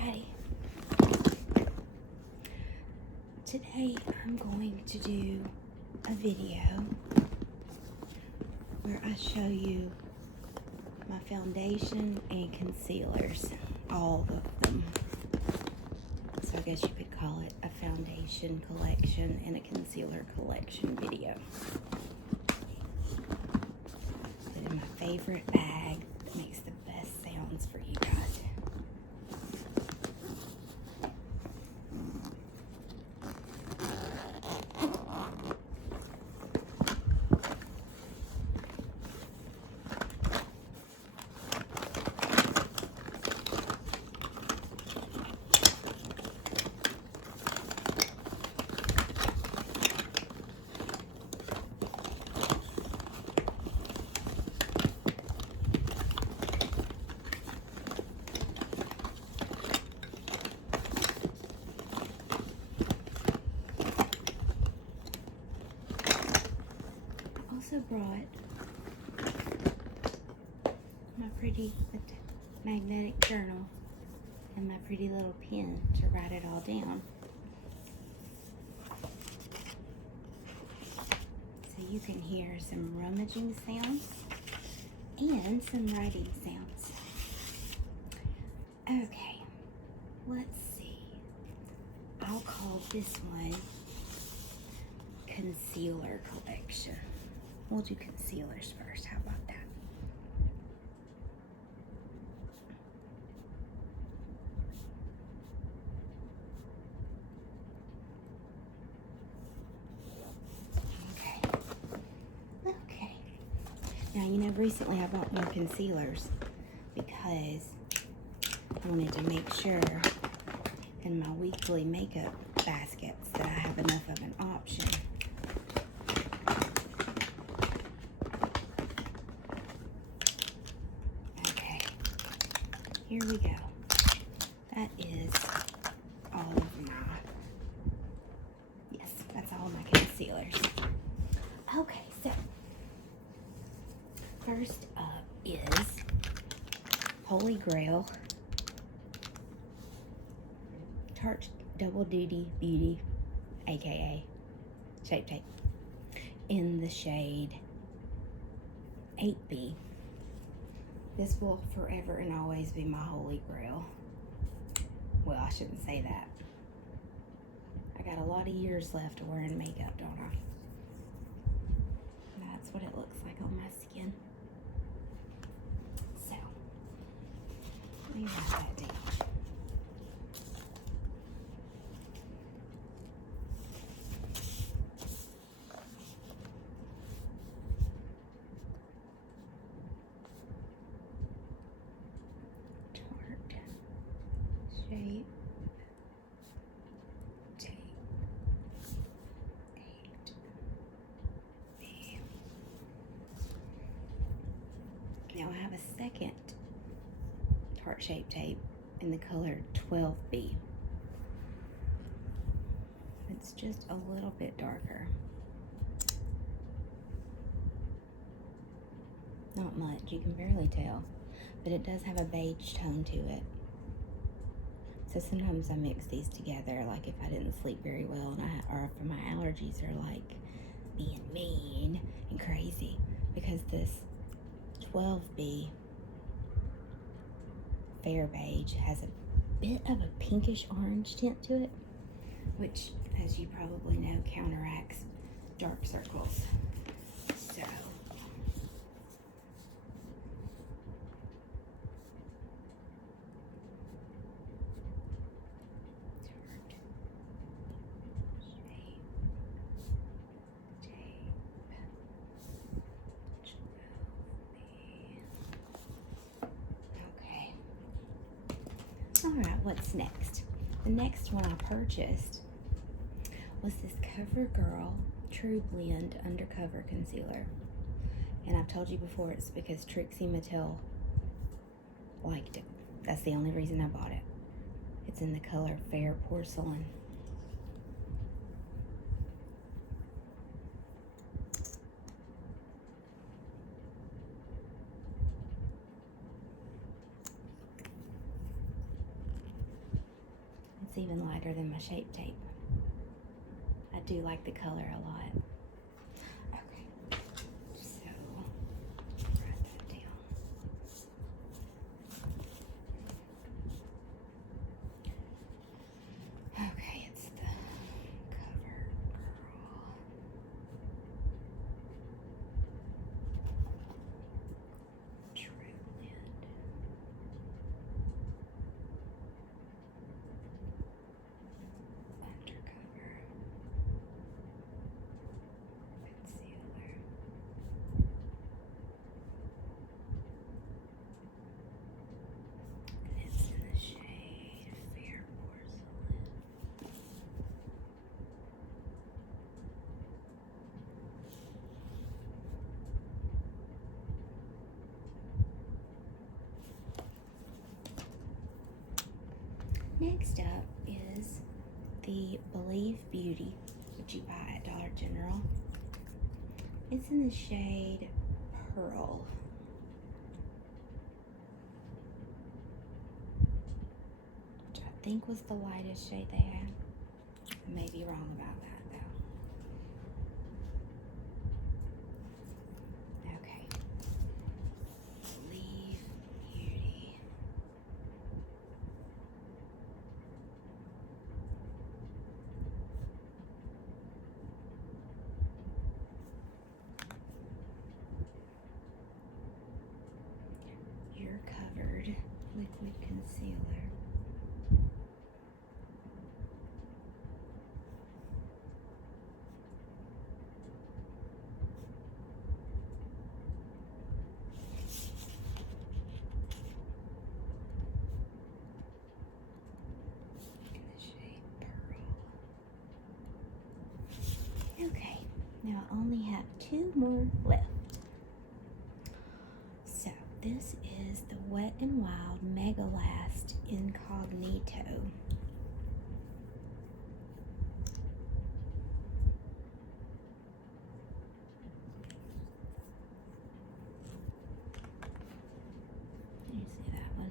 everybody. Today I'm going to do a video where I show you my foundation and concealers, all of them. So I guess you could call it a foundation collection and a concealer collection video. Put in my favorite bag that makes the best sounds for you guys. Also brought my pretty magnetic journal and my pretty little pen to write it all down. So you can hear some rummaging sounds and some writing sounds. Okay, let's see. I'll call this one Concealer Collection. We'll do concealers first. How about that? Okay. Now, you know, recently I bought more concealers because I wanted to make sure in my weekly makeup baskets that I have enough of an option. Here we go. That is all of my, yes, that's all of my concealers. Okay, so first up is Holy Grail Tarte Double Duty Beauty, aka Shape Tape, in the shade 8B. This will forever and always be my holy grail. Well, I shouldn't say that. I got a lot of years left of wearing makeup, don't I? That's what it looks like on my skin. So, let me write that down. Shape Tape 8B. Now I have a second Tarte Shape Tape in the color 12B. It's just a little bit darker. Not much, you can barely tell, but it does have a beige tone to it. So sometimes I mix these together, like if I didn't sleep very well or if my allergies are like being mean and crazy, because this 12B fair beige has a bit of a pinkish orange tint to it, which, as you probably know, counteracts dark circles. So Alright, what's next? The next one I purchased was this CoverGirl True Blend Undercover Concealer. And I've told you before, it's because Trixie Mattel liked it. That's the only reason I bought it. It's in the color Fair Porcelain. even lighter than my Shape Tape. I do like the color a lot. Okay, so write that down. Okay, it's the Cover Girl. True Blend. Undercover Concealer. And it's in the shade Fair Porcelain. Next up is the Believe Beauty, which you buy at Dollar General. It's in the shade Pearl. Which I think was the lightest shade they had. I may be wrong about that though. Okay. Believe Beauty. You're Covered Liquid Concealer. In the shade Pearl. Okay, now I only have 2 more left. So this is the Wet n Wild Mega Last Incognito. You see that one?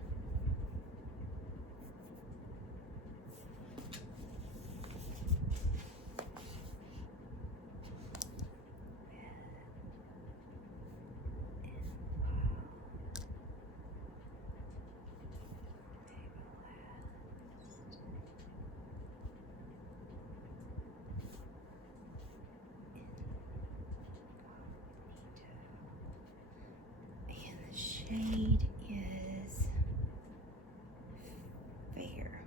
And the shade is Fair.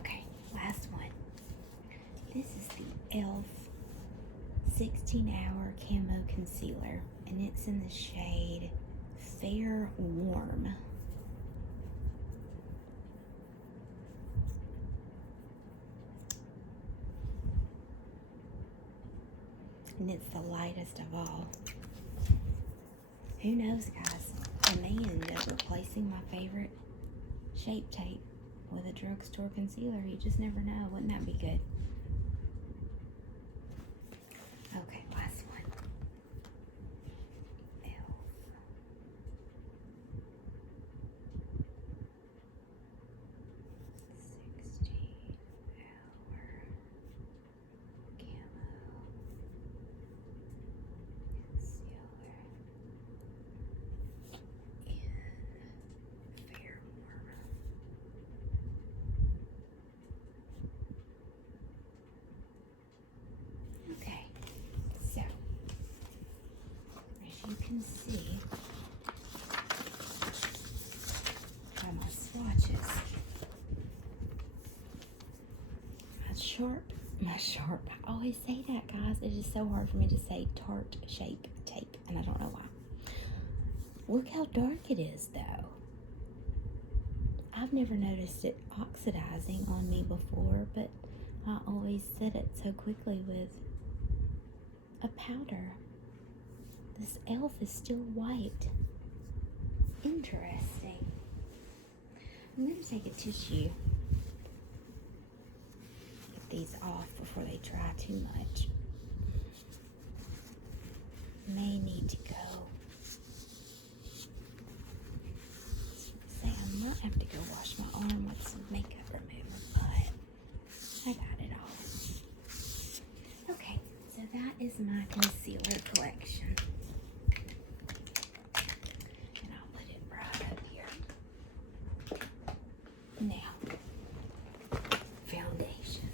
Okay, last one. This is the e.l.f. 16-Hour Camo Concealer, and it's in the shade Fair Warm. And it's the lightest of all. Who knows, guys? I may end up replacing my favorite Shape Tape with a drugstore concealer. You just never know. Wouldn't that be good? Okay, last one. e.l.f. Okay, so as you can see by my swatches, my sharp, I always say that, guys. It is so hard for me to say Tarte Shape Tape, and I don't know why. Look how dark it is, though. I've never noticed it oxidizing on me before, but I always set it so quickly with a powder. This e.l.f. is still white. Interesting. I'm going to take a tissue. Get these off before they dry too much. May need to go have to go wash my arm with some makeup remover, but I got it all. Okay, so that is my concealer collection. And I'll put it right up here. Now, foundation.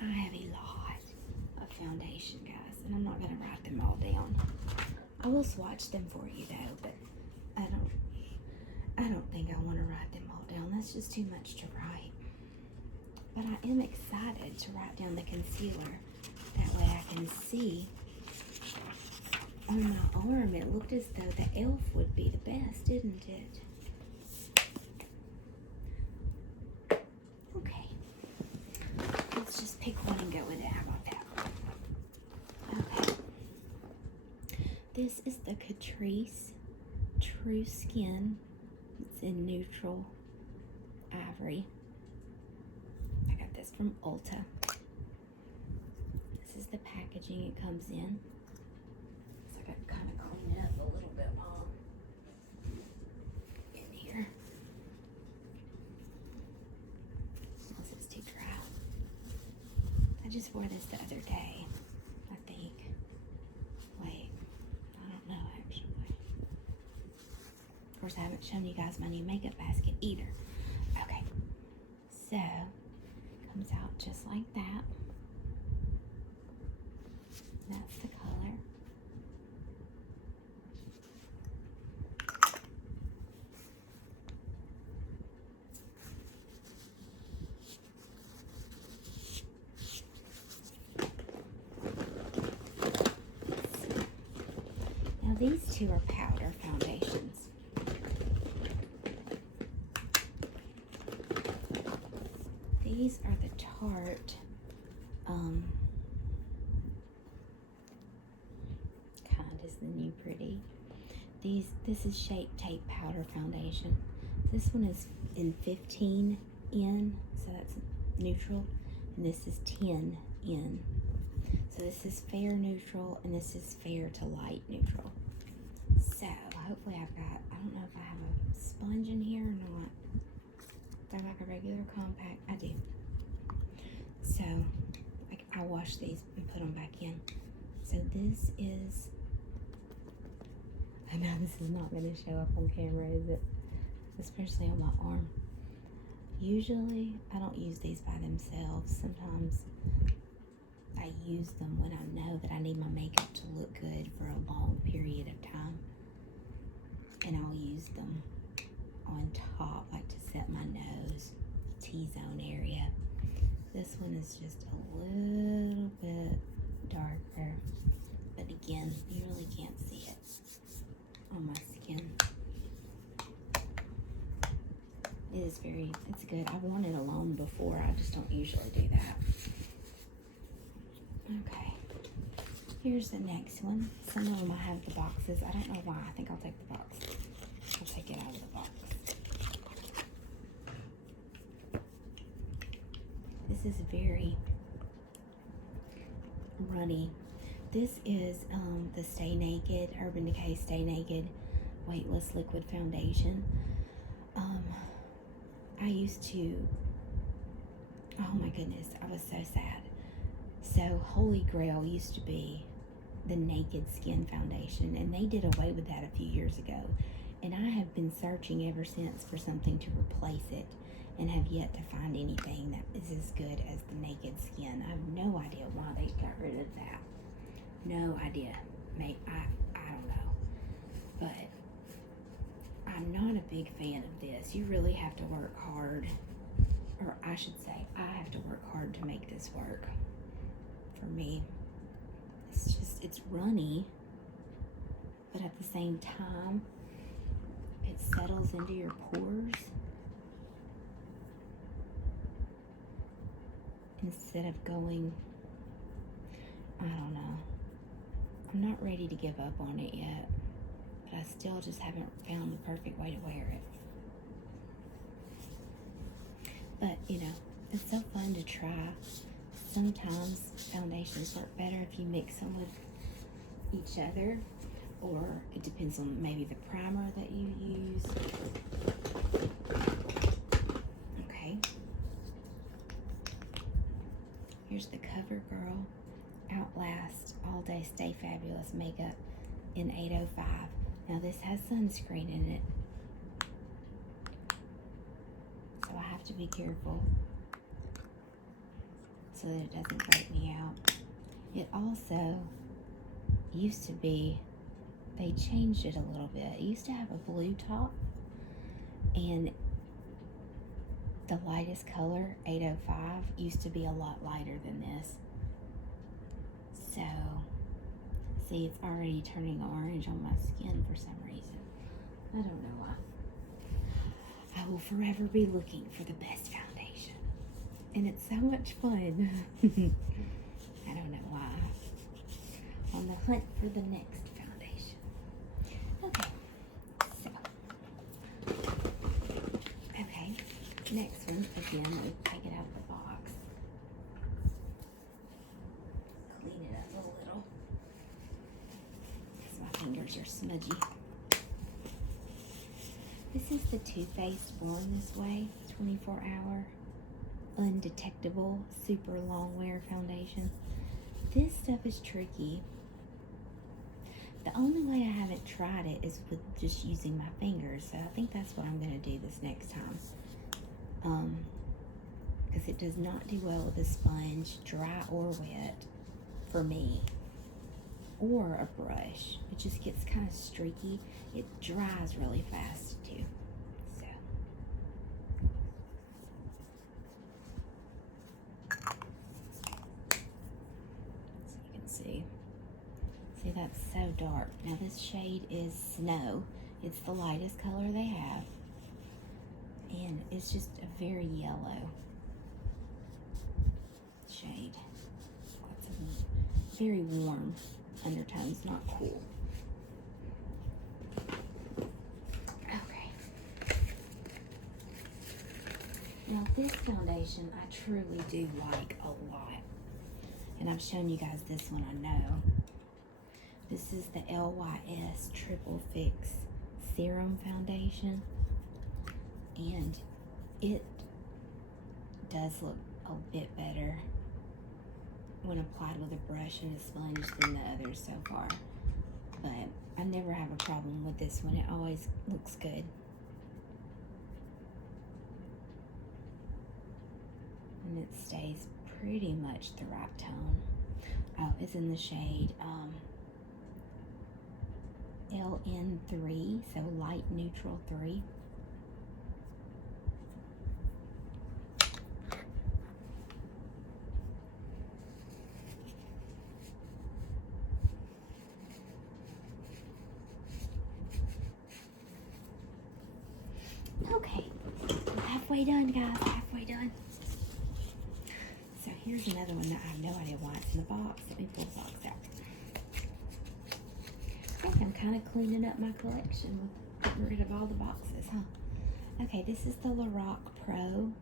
I have a lot of foundation, guys, and I'm not going to write them all down. I will swatch them for you, though, but I don't think I want to write them all down. That's just too much to write. But I am excited to write down the concealer. That way I can see on my arm. It looked as though the e.l.f. would be the best, didn't it? Okay. Let's just pick one and go with it. How about that? Okay. This is the Catrice True Skin. It's in neutral ivory. I got this from Ulta. This is the packaging it comes in. So I got to kind of clean it up a little bit while I'm in here. This is too dry. I just wore this the other day, I think. Wait, I don't know actually. Of course, I haven't shown you guys my new makeup basket either. Okay, so comes out just like that. That's the color. Now these two are powder foundations. These are the Tarte kind is the new pretty. This is Shape Tape Powder Foundation. This one is in 15 in, so that's neutral, and this is 10 in. So this is fair neutral, and this is fair to light neutral. So hopefully I don't know if I have a sponge in here or not. Do I like a regular compact? I do. So I wash these and put them back in. So this is, I know this is not going to show up on camera, is it? Especially on my arm. Usually I don't use these by themselves. Sometimes I use them when I know that I need my makeup to look good for a long period of time. And I'll use them on top, like to set my nose, T-zone area. This one is just a little bit darker, but again, you really can't see it on my skin. It's good. I've worn it alone before. I just don't usually do that. Okay, here's the next one. Some of them I have the boxes. I don't know why. I think I'll take the box. I'll take it out of the box. This is very runny. This is the Stay Naked, Urban Decay Stay Naked Weightless Liquid Foundation. I used to, oh my goodness, I was so sad. So Holy Grail used to be the Naked Skin Foundation, and they did away with that a few years ago. And I have been searching ever since for something to replace it, and have yet to find anything that is as good as the Naked Skin. I have no idea why they got rid of that. No idea. I don't know. But I'm not a big fan of this. You really have to work hard, or I should say, I have to work hard to make this work for me. It's runny, but at the same time, it settles into your pores instead of going, I don't know. I'm not ready to give up on it yet, but I still just haven't found the perfect way to wear it. But, you know, it's so fun to try. Sometimes foundations work better if you mix them with each other, or it depends on maybe the primer that you use. Here's the CoverGirl Outlast All Day Stay Fabulous Makeup in 805. Now this has sunscreen in it, so I have to be careful so that it doesn't break me out. It also used to be, they changed it a little bit. It used to have a blue top, and the lightest color, 805, used to be a lot lighter than this. So, see, it's already turning orange on my skin for some reason. I don't know why. I will forever be looking for the best foundation. And it's so much fun. I don't know why. On the hunt for the next foundation. Okay, so. Okay, next one, again, we take it out of the box. Clean it up a little. Because my fingers are smudgy. This is the Too Faced Born This Way 24-hour undetectable super long wear foundation. This stuff is tricky. The only way I haven't tried it is with just using my fingers, so I think that's what I'm going to do this next time. Because it does not do well with a sponge, dry or wet, for me, or a brush. It just gets kind of streaky. It dries really fast too. So you can see that's so dark. Now this shade is Snow. It's the lightest color they have, and it's just a very yellow shade. Lots of very warm undertones, not cool. Okay. Now this foundation I truly do like a lot, and I've shown you guys this one, I know. This is the LYS Triple Fix Serum Foundation, and it does look a bit better when applied with a brush and a sponge than the others so far. But I never have a problem with this one. It always looks good. And it stays pretty much the right tone. Oh, it's in the shade LN3, so light neutral 3. Okay, we're halfway done, guys, halfway done. So here's another one that I have no idea why it's in the box. Let me pull the box out. I think I'm kind of cleaning up my collection with getting rid of all the boxes, huh? Okay, this is the Lorac Pro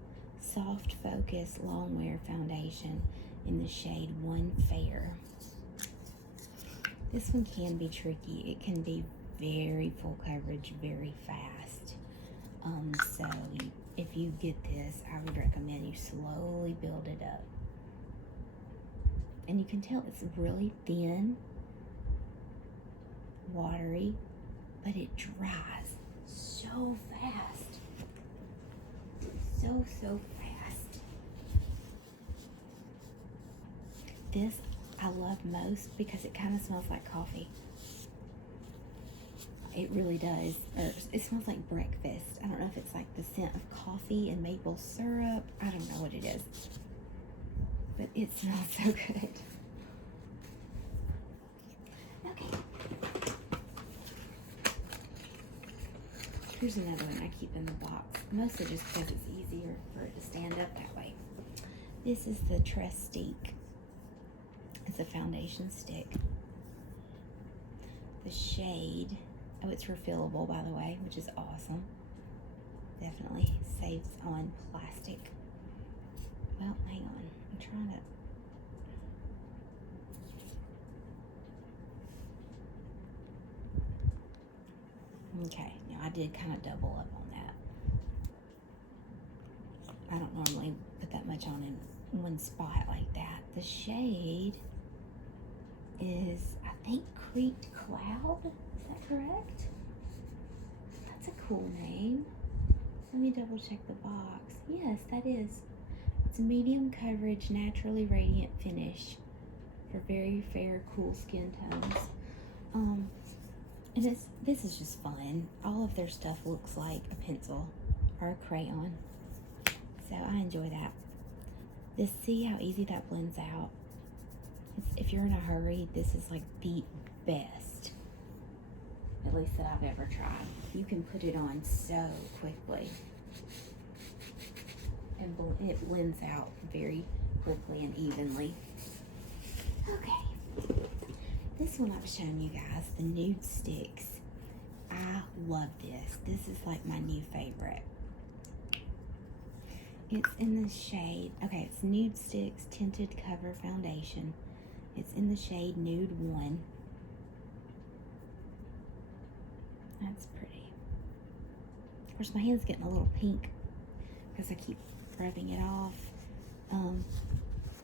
Soft Focus Longwear Foundation in the shade One Fair. This one can be tricky. It can be very full coverage, very fast. So if you get this, I would recommend you slowly build it up. And you can tell it's really thin, watery, but it dries so fast. So fast. This I love most because it kind of smells like coffee. It really does. Or it smells like breakfast. I don't know if it's like the scent of coffee and maple syrup. I don't know what it is. But it smells so good. Okay. Here's another one I keep in the box. Mostly just because it's easier for it to stand up that way. This is the Trestique. It's a foundation stick. The shade, oh, it's refillable, by the way, which is awesome. Definitely saves on plastic. Well, hang on. I'm trying to... Okay, now I did kind of double up on that. I don't normally put that much on in one spot like that. The shade is, I think, Creeked Cloud. Is that correct? That's a cool name. Let me double check the box. Yes, that is. It's a medium coverage, naturally radiant finish for very fair, cool skin tones. And this is just fun. All of their stuff looks like a pencil or a crayon. So I enjoy that. See how easy that blends out? If you're in a hurry, this is like the best, at least that I've ever tried. You can put it on so quickly, and it blends out very quickly and evenly. Okay, this one I've shown you guys, the Nude Sticks. I love this. This is like my new favorite. It's in the shade, okay, it's Nude Sticks Tinted Cover Foundation. It's in the shade Nude 1. That's pretty. Of course, my hand's getting a little pink because I keep rubbing it off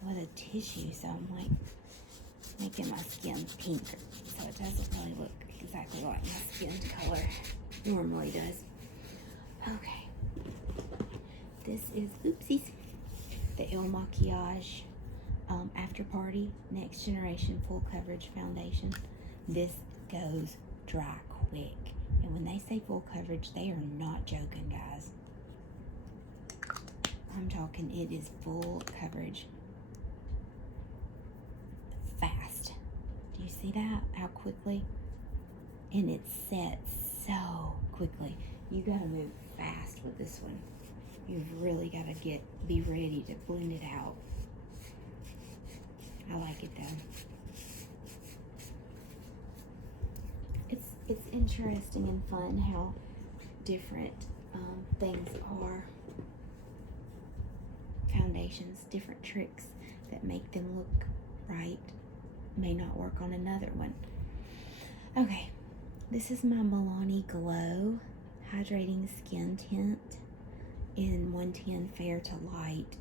with a tissue, so I'm like making my skin pink, so it doesn't really look exactly like my skin color normally does. Okay. This is, oopsies, the Il Makiage After Party Next Generation Full Coverage Foundation. This goes dry quick. And when they say full coverage, they are not joking, guys. I'm talking, it is full coverage. Fast. Do you see that? How quickly? And it sets so quickly. You gotta move fast with this one. You've really got to be ready to blend it out. I like it though. It's interesting and fun how different things are. Foundations, different tricks that make them look right may not work on another one. Okay, this is my Milani Glow Hydrating Skin Tint in 110 Fair to Light.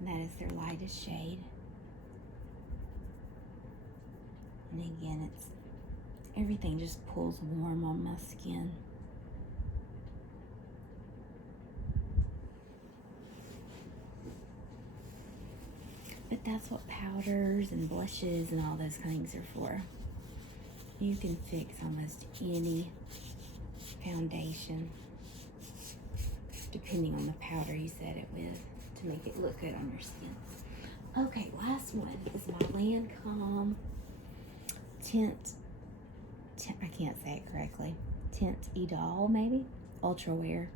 And that is their lightest shade. And again, everything just pulls warm on my skin. But that's what powders and blushes and all those things are for. You can fix almost any foundation depending on the powder you set it with to make it look good on your skin. Okay, last one is my Lancome Tint, I can't say it correctly, Tint Idol maybe, Ultra Wear.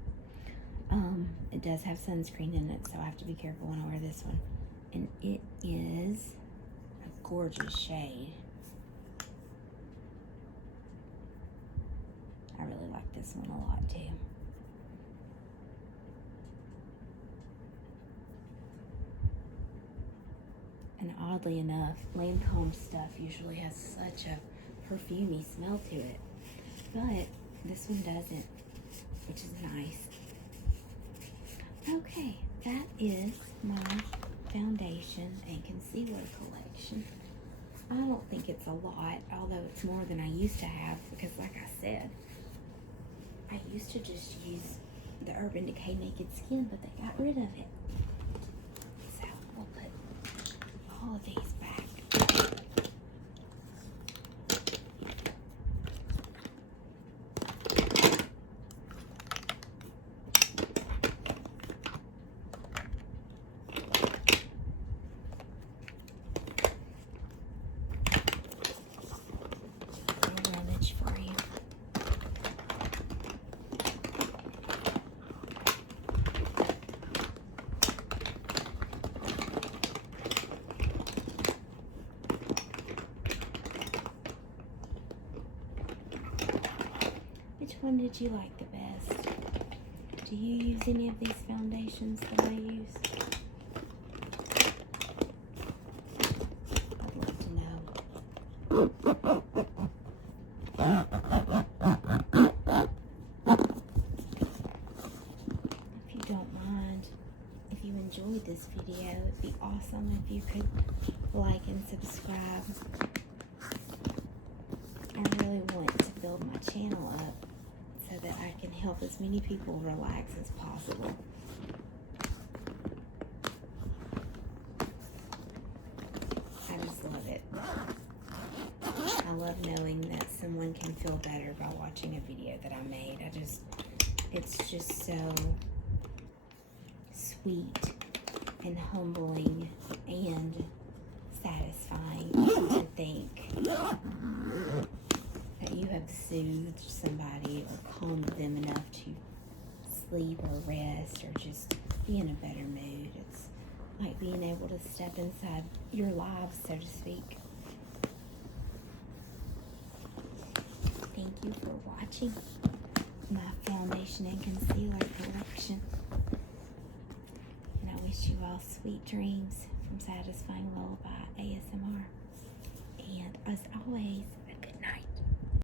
It does have sunscreen in it, so I have to be careful when I wear this one. And it is a gorgeous shade. I really like this one a lot too. And oddly enough, Lancome stuff usually has such a perfumey smell to it. But this one doesn't, which is nice. Okay, that is my foundation and concealer collection. I don't think it's a lot, although it's more than I used to have, because like I said, I used to just use the Urban Decay Naked Skin, but they got rid of it. So we'll put all of these back. I'll rummage for you. Which one did you like the best? Do you use any of these foundations that I use? I'd love to know. you enjoyed this video. It'd be awesome if you could like and subscribe. I really want to build my channel up so that I can help as many people relax as possible. I just love it. I love knowing that someone can feel better by watching a video that I made. It's just so sweet and humbling and satisfying to think that you have soothed somebody or calmed them enough to sleep or rest or just be in a better mood. It's like being able to step inside your lives, so to speak. Thank you for watching my foundation and concealer collection. And I wish you all sweet dreams from Satisfying Lullaby ASMR. And as always,